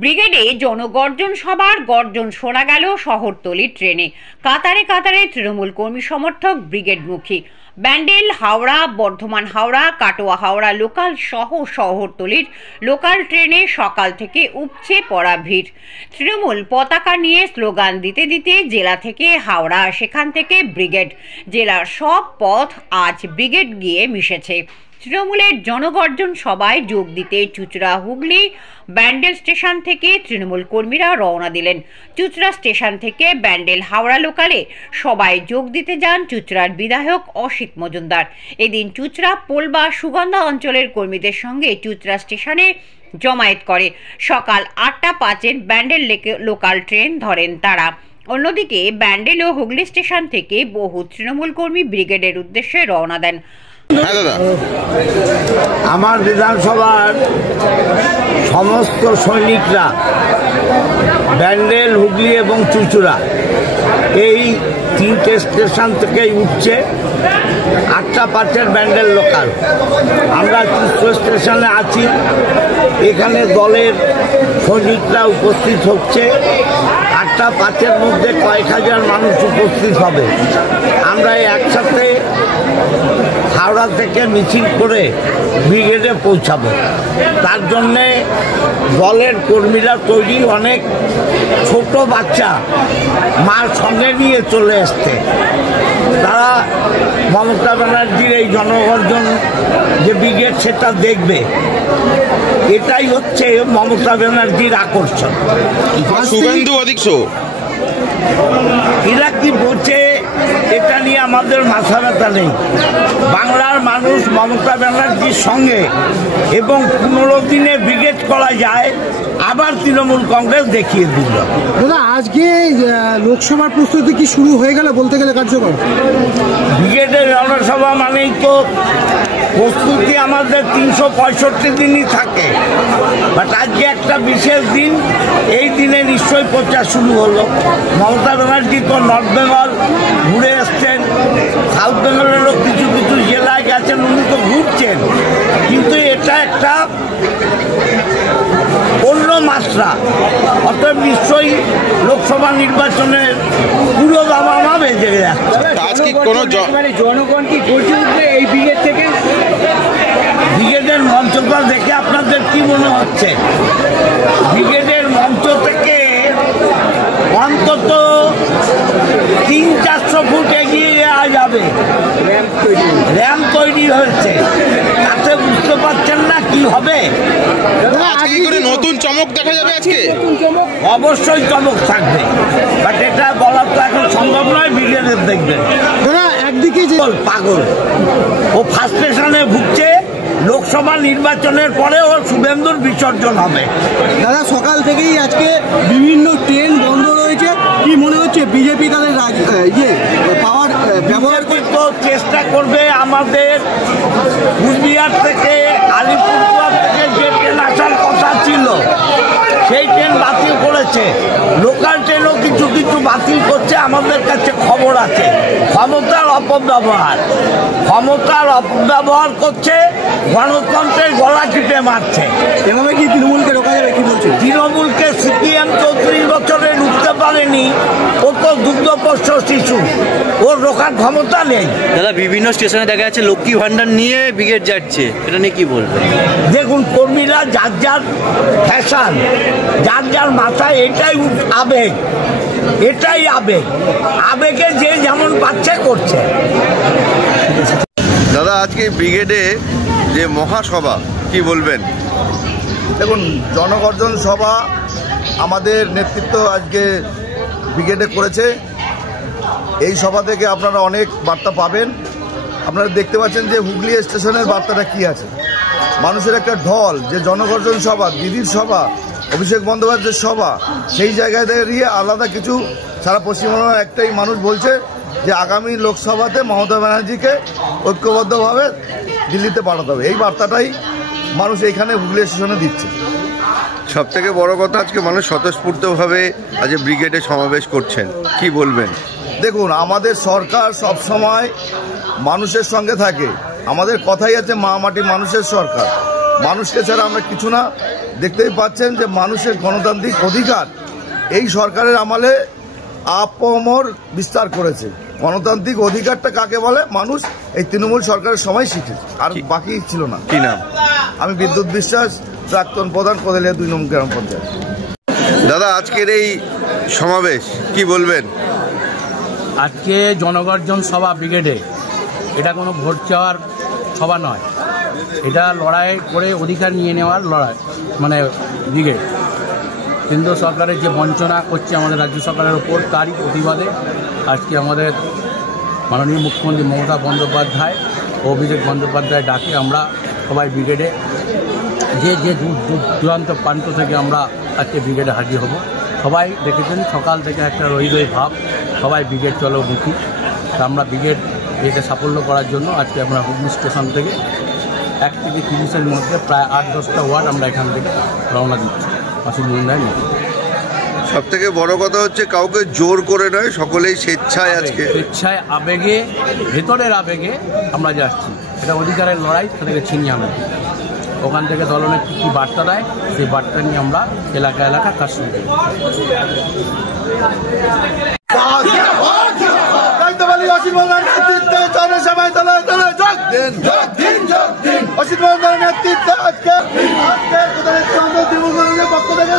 ব্রিগেডে জনগর্জন সভার গর্জন শোনা গেল শহরতলি ট্রেনে। কাতারে কাতারে তৃণমূল কর্মী সমর্থক ব্রিগেডমুখী। ব্যান্ডেল হাওড়া, বর্ধমান হাওড়া, কাটোয়া হাওড়া লোকাল সহ শহরতলির লোকাল ট্রেনে সকাল থেকে উপচে পড়া ভিড়। তৃণমূল পতাকা নিয়ে স্লোগান দিতে দিতে জেলা থেকে হাওড়া, সেখান থেকে ব্রিগেড, জেলার সব পথ আজ ব্রিগেড গিয়ে মিশেছে। তৃণমূলের জনগর্জন সভায় যোগ দিতে চুঁচুড়া, হুগলি, ব্যান্ডেল স্টেশন থেকে তৃণমূল কর্মীরা রওনা দিলেন। চুঁচুড়া স্টেশন থেকে ব্যান্ডেল হাওড়া লোকালে সবাই যোগ দিতে যান চুঁচুড়ার বিধায়ক অসিত মজুমদার। এদিন চুঁচুড়া, পোলবা, সুগন্ধা অঞ্চলের কর্মীদের সঙ্গে চুঁচুড়া স্টেশনে জমায়েত করে। সকাল 8:05 ব্যান্ডেল লোকাল ট্রেন ধরেন তারা। অন্যদিকে ব্যান্ডেল ও হুগলি স্টেশন থেকে বহু তৃণমূল কর্মী ব্রিগেডের উদ্দেশ্যে রওনা দেন। আমার বিধানসভার সমস্ত সৈনিকরা ব্যান্ডেল, হুগলি এবং চুঁচুড়া এই তিনটে স্টেশন থেকেই উঠছে। 8:05 ব্যান্ডেল লোকাল। আমরা চুঁচুড়া স্টেশনে আছি। এখানে দলের সৈনিকরা উপস্থিত হচ্ছে। 8:05 মধ্যে কয়েক হাজার মানুষ উপস্থিত হবে। আমরা একসাথে হাওড়া থেকে মিছিল করে ব্রিগেডে পৌঁছাবো। তার জন্যে দলের কর্মীরা তৈরি। অনেক ছোট বাচ্চা মার সঙ্গে নিয়ে চলে এসছে। তারা মমতা ব্যানার্জির এই জনগর্জন যে ব্রিগেড সেটা দেখবে। এটাই হচ্ছে মমতা ব্যানার্জির আকর্ষণ। এরা কি বলছে এটা নিয়ে আমাদের মাথা ব্যথা নেই। বাংলার মানুষ মমতা ব্যানার্জির সঙ্গে, এবং 15 দিনে ব্রিগেড করা যায় আবার তৃণমূল কংগ্রেস দেখিয়ে দিল। দাদা, আজকে লোকসভার প্রস্তুতি কি শুরু হয়ে গেল বলতে গেলে কার্যকর? ব্রিগেডের জনসভা মানেই তো প্রস্তুতি আমাদের 365 দিনই থাকে, বাট আজকে একটা বিশেষ দিন। এই দিনে নিশ্চয়ই প্রচার শুরু হলো। মমতা ব্যানার্জি তো নর্থ বেঙ্গল ঘুরে এসছেন, সাউথ বেঙ্গলেরও কিছু কিছু জেলায় গেছেন, উনি তো ঘুরছেন। কিন্তু এটা একটা অন্য মাত্রা। অতএব নিশ্চয়ই লোকসভা নির্বাচনের পুরো দামামা বেজে যাচ্ছে। জনগণ কি গর্জে উঠবে এই ব্রিগেড থেকে? ব্রিগেডের মঞ্চটা দেখে আপনাদের কি মনে হচ্ছে? ব্রিগেডের মঞ্চ থেকে অন্তত 300-400 ফুট এগিয়ে যাওয়া যাবে। র্যাম্প তৈরি হয়েছে। তাতে বুঝতে পারছেন না কি হবে। নতুন চমক দেখা যাবে আজকে। অবশ্যই চমক থাকবে, বাট এটা বলা তো এখন সম্ভব নয়। ব্রিগেডের দেখবেন একদিকে পাগল, ও ফার্স্ট স্টেশনে ভুগছে। লোকসভা নির্বাচনের পরে ও শুভেন্দুর বিসর্জন হবে। দাদা, সকাল থেকেই আজকে বিভিন্ন ট্রেন বন্ধ রয়েছে। কি মনে হচ্ছে বিজেপি তাদের পাওয়ার ব্যবহার তো চেষ্টা করবে? আমাদের কুচবিহার থেকে, আলিপুরদুয়ার থেকে যে ট্রেন আসার কথা ছিল সেই ট্রেন বাতিল করেছে। লোকাল ট্রেনও কিছু কিছু বাতিল করছে। আমাদের কাছে খবর আছে ক্ষমতার অপব্যবহার করছে, গণতন্ত্রের গলা টিপে মারছে। এভাবে কি তৃণমূলকে রোকা যাবে? কি বলছে? তৃণমূলকে সিপিএম 34 বছরে রুখতে পারেনি। ও তো দুগ্ধপোষ্য শিশু, ওর রোখার ক্ষমতা নেই। দাদা, বিভিন্ন স্টেশনে দেখা যাচ্ছে লক্ষ্মী ভান্ডার নিয়ে ব্রিগেড যাচ্ছে, এটা নিয়ে কি বলবেন? দেখুন, কর্মীরা যার যার ফ্যাশন, যার যার মাথায় এটাই আবেগ, আবেগে যে যেমন পাচ্ছে করছে। দাদা, আজকে ব্রিগেডে যে মহাসভা কি বলবেন? দেখুন, জনগর্জন সভা আমাদের নেতৃত্ব আজকে ব্রিগেডে করেছে। এই সভা থেকে আপনারা অনেক বার্তা পাবেন। আপনারা দেখতে পাচ্ছেন যে হুগলি স্টেশনের বার্তাটা কি আছে। মানুষের একটা ঢল, যে জনগর্জন সভা, দিদির সভা, অভিষেক বন্দ্যোপাধ্যায়ের সভা, সেই জায়গায় দাঁড়িয়ে আলাদা কিছু সারা পশ্চিমবঙ্গের একটাই মানুষ বলছে যে আগামী লোকসভাতে মমতা ব্যানার্জিকে ঐক্যবদ্ধভাবে দিল্লিতে পাঠাতে হবে। এই বার্তাটাই মানুষ এইখানে হুগলি স্টেশনে দিচ্ছে। সব থেকে বড় কথা, আজকে মানুষ স্বতঃস্ফূর্তভাবে আজ ব্রিগেডে সমাবেশ করছেন, কি বলবেন? দেখুন, আমাদের সরকার সব সময় মানুষের সঙ্গে থাকে। আমাদের কথাই আছে মা মাটি মানুষের সরকার। মানুষকে ছাড়া আমরা কিছু না। দেখতেই পাচ্ছেন যে মানুষের গণতান্ত্রিক অধিকার এই সরকারের আমলে আপমর বিস্তার করেছে। গণতান্ত্রিক অধিকারটা কাকে বলে মানুষ এই তৃণমূল সরকারের সময় শিখেছে, আর বাকি ছিল না। কি নাম? আমি বিদ্যুৎ বিশ্বাস, প্রাক্তন প্রধান কোদালিয়া 2 নম্বর গ্রাম পঞ্চায়েত। দাদা, আজকের এই সমাবেশ কি বলবেন? আজকে জনগর্জন সভা ব্রিগেডে, এটা কোনো ভোট চাওয়ার সভা নয়, এটা লড়াই করে অধিকার নিয়ে নেওয়ার লড়াই, মানে ব্রিগেড। কেন্দ্র সরকারের যে বঞ্চনা করছে আমাদের রাজ্য সরকারের ওপর, তারই প্রতিবাদে আজকে আমাদের মাননীয় মুখ্যমন্ত্রী মমতা বন্দ্যোপাধ্যায় ও অভিষেক বন্দ্যোপাধ্যায় ডাকে আমরা সবাই ব্রিগেডে, যে দূর দূরান্ত প্রান্ত থেকে আমরা আজকে ব্রিগেডে হাজির হব। সবাই দেখেছেন সকাল থেকে একটা রই ভাব, সবাই ব্রিগেড চলো মুখী। তা আমরা ব্রিগেড এতে সাফল্য করার জন্য আজকে আমরা হুগলি স্টেশন থেকে 1 থেকে 30-এর মধ্যে প্রায় 8-10টা ওয়ার্ড আমরা এখান থেকে রওনা দিচ্ছি অসুবিধায় নিয়ে। সব থেকে বড় কথা হচ্ছে কাউকে জোর করে নয়, সকলেই স্বেচ্ছায় আজকে, স্বেচ্ছায় আবেগে, ভেতরের আবেগে আমরা যাচ্ছি। এটা অধিকারের লড়াই, সেটাকে ছিনিয়ে আনবে। ওখান থেকে দলনেত্রী কী বার্তা দেয়, সেই বার্তা নিয়ে আমরা এলাকা এলাকা কাজ শুরু করি। পক্ষ থেকে